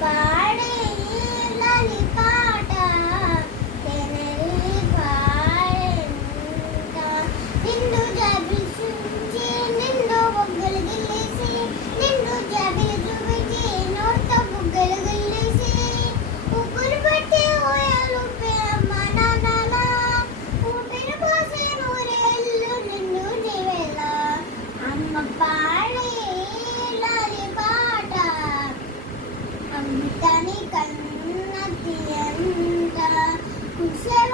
పాడే లాలి పాట తెనలి పాడెంత నిండు జాబిలి చూపించి నిండు బొగ్గలు గిల్లేసి నిండు జాబిలి చూపించి నోట్తో బొగ్గలు గిల్లేసి ఊపిరి పట్టి ఓయాలు అమ్మ నాన్నల ఊపిరి పోసి నూరేళ్ళు నిండు జీవేళ అమ్మ పాడే లాలి పాట అమృతాని కన్నతి అంత కుశల